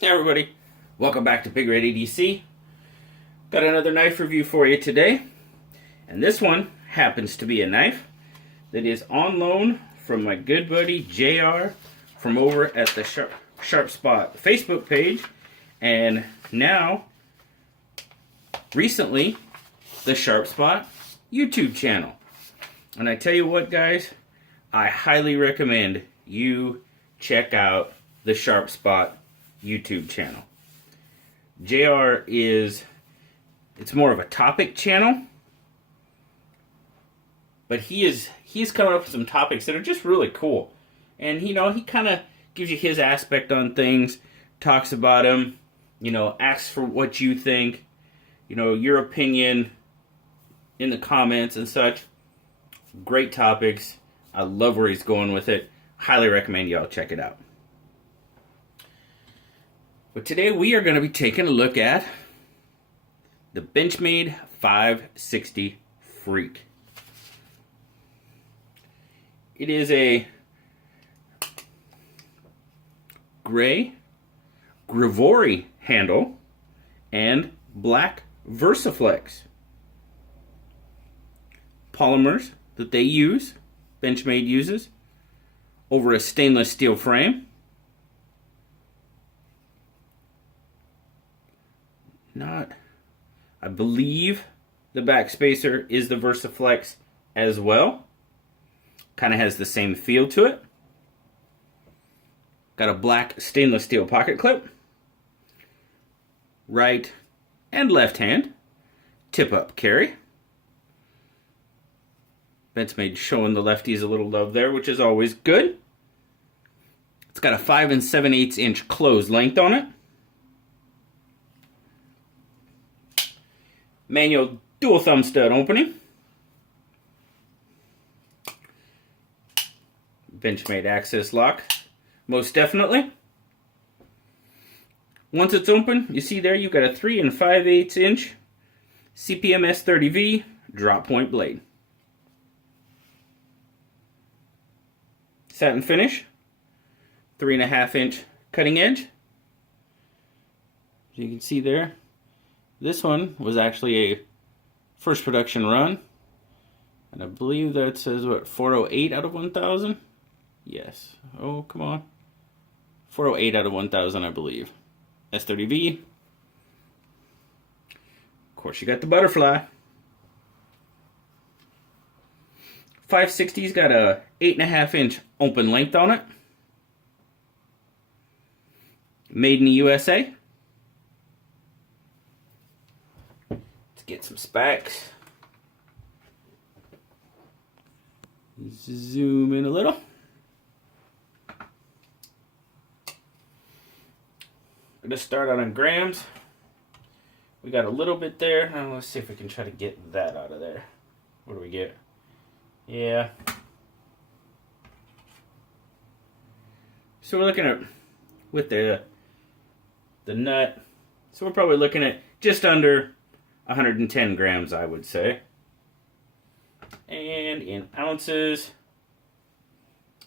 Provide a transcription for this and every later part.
Hey everybody, welcome back to Big Red ADC. Got another knife review for you today, and this one happens to be a knife that is on loan from my good buddy JR from over at the Sharp Spot Facebook page, and now recently the Sharp Spot YouTube channel. And I tell you what, guys, I highly recommend you check out the Sharp Spot YouTube channel. JR it's more of a topic channel, but he's coming up with some topics that are just really cool. And he kind of gives you his aspect on things, talks about them, asks for what you think, your opinion in the comments and such. Great topics. I love where he's going with it. Highly recommend y'all check it out. But today we are going to be taking a look at the Benchmade 560 Freek. It is a gray Gravory handle and black Versaflex. Polymers that they use, Benchmade uses, over a stainless steel frame. I believe the back spacer is the Versaflex as well. Kind of has the same feel to it. Got a black stainless steel pocket clip. Right and left hand tip up carry. Benchmade showing the lefties a little love there, which is always good. It's got a 5 7/8 inch closed length on it. Manual dual thumb stud opening. Benchmade access lock, most definitely. Once it's open, you see there you've got a 3 5/8 inch CPM S30V drop point blade. Satin finish, 3.5 inch cutting edge. As you can see there, this one was actually a first production run, and I believe that says, what, 408 out of 1,000? Yes. Oh, come on. 408 out of 1,000, I believe. S30V. Of course, you got the butterfly. 560's got a 8.5 inch open length on it. Made in the USA. Get some specs. Zoom in a little. I'm going to start out on grams. We got a little bit there. Now let's see if we can try to get that out of there. What do we get? Yeah. So we're looking at, with the nut, so we're probably looking at just under 110 grams, I would say. And in ounces,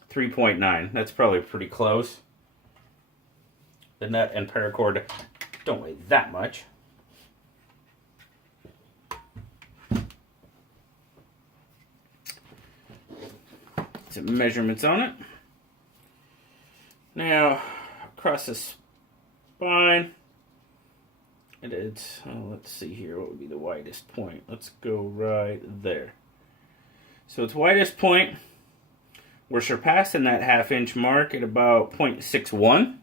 3.9. That's probably pretty close. The nut and paracord don't weigh that much. Some measurements on it. Now, across the spine, it's, let's see here, what would be the widest point? Let's go right there. So its widest point, we're surpassing that 1/2 inch mark at about 0.61.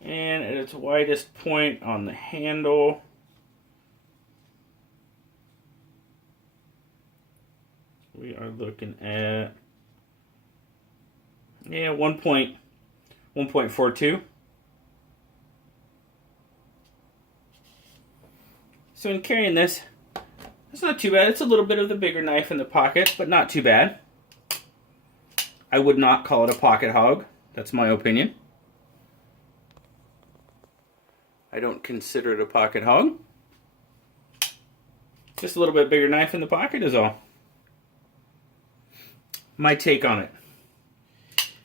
And at its widest point on the handle, we are looking at, 1.42. So in carrying this, it's not too bad. It's a little bit of the bigger knife in the pocket, but not too bad. I would not call it a pocket hog. That's my opinion. I don't consider it a pocket hog. Just a little bit bigger knife in the pocket is all. My take on it.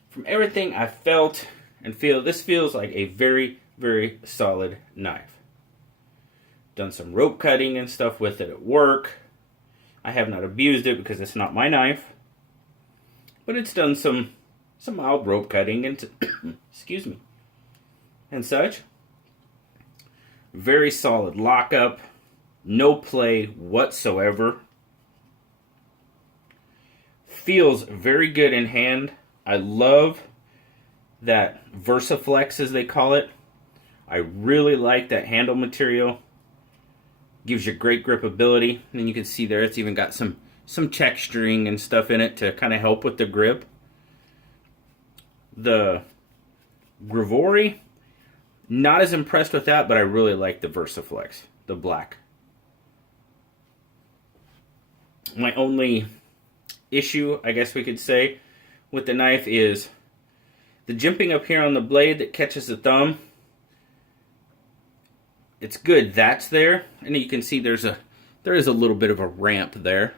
From everything I felt and this feels like a very, very solid knife. Done some rope cutting and stuff with it at work. I have not abused it because it's not my knife, but it's done some mild rope cutting and excuse me, and such. Very solid lockup, no play whatsoever. Feels very good in hand. I love that VersaFlex, as they call it. I really like that handle material. Gives you great gripability. And you can see there it's even got some texturing and stuff in it to kind of help with the grip. The Gravory, not as impressed with that, but I really like the VersaFlex, the black. My only issue, I guess we could say, with the knife is the jimping up here on the blade that catches the thumb. It's good that's there, and you can see there is a little bit of a ramp there,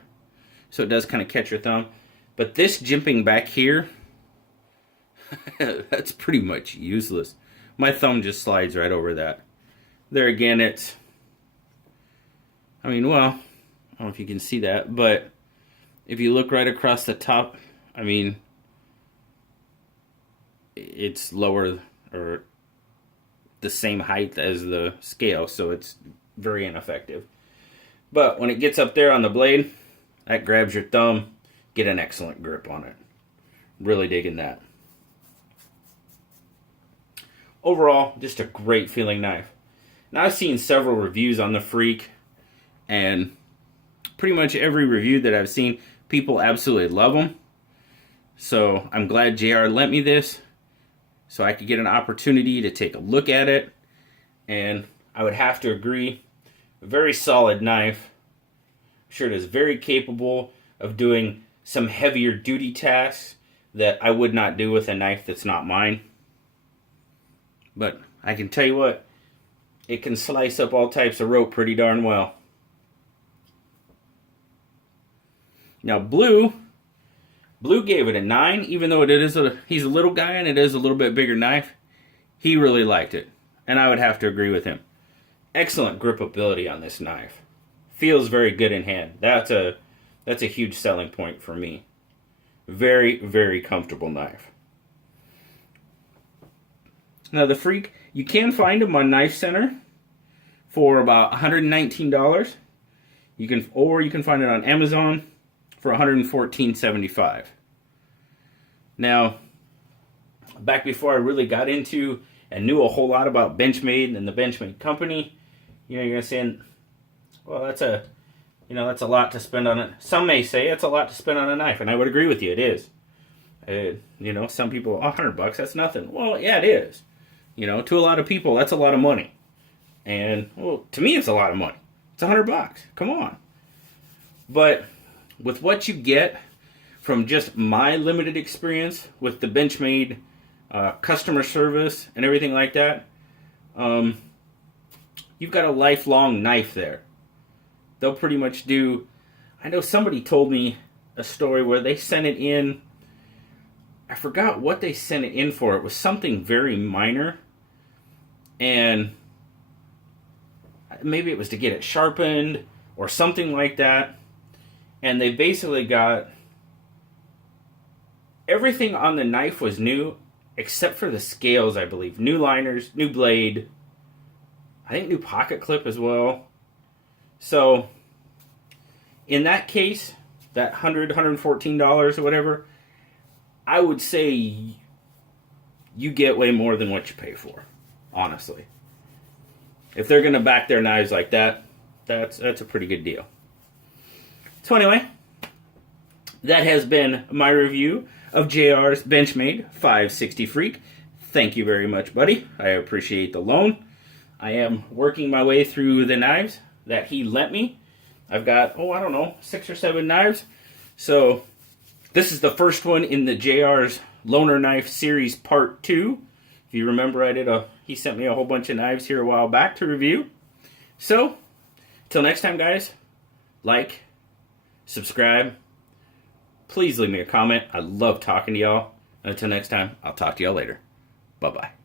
so it does kind of catch your thumb. But this jimping back here, that's pretty much useless. My thumb just slides right over that. There again, it's, I mean, well, I don't know if you can see that, but if you look right across the top, I mean, it's lower or the same height as the scale, so it's very ineffective. But when it gets up there on the blade, that grabs your thumb, get an excellent grip on it. Really digging that. Overall, just a great feeling knife. Now, I've seen several reviews on the Freek, and pretty much every review that I've seen, people absolutely love them. So I'm glad JR lent me this so I could get an opportunity to take a look at it. And I would have to agree, a very solid knife. I'm sure it is very capable of doing some heavier duty tasks that I would not do with a knife that's not mine. But I can tell you what, it can slice up all types of rope pretty darn well. Now Blue gave it a 9, even though he's a little guy and it is a little bit bigger knife. He really liked it, and I would have to agree with him. Excellent gripability on this knife. Feels very good in hand. That's a huge selling point for me. Very, very comfortable knife. Now the Freek, you can find them on Knife Center for about $119. You can find it on Amazon for $114.75. Now, back before I really got into and knew a whole lot about Benchmade and the Benchmade company, you're gonna say, well, that's a lot to spend on it. Some may say it's a lot to spend on a knife, and I would agree with you. It is. Some people, $100, that's nothing. Well, yeah, it is. To a lot of people, that's a lot of money. And, well, to me, it's a lot of money. It's $100. Come on. But with what you get from just my limited experience with the Benchmade customer service and everything like that, you've got a lifelong knife there. They'll pretty much do... I know somebody told me a story where they sent it in... I forgot what they sent it in for. It was something very minor. And maybe it was to get it sharpened or something like that. And they basically got... everything on the knife was new, except for the scales, I believe. New liners, new blade. I think new pocket clip as well. So, in that case, that $114 or whatever, I would say you get way more than what you pay for, honestly. If they're going to back their knives like that, that's a pretty good deal. So anyway, that has been my review of JR's Benchmade 560 Freek. Thank you very much, buddy. I appreciate the loan. I am working my way through the knives that he lent me. I've got, 6 or 7 knives. So this is the first one in the JR's Loaner Knife Series Part 2. If you remember, he sent me a whole bunch of knives here a while back to review. So, till next time, guys, like, subscribe. Please leave me a comment. I love talking to y'all. Until next time, I'll talk to y'all later. Bye-bye.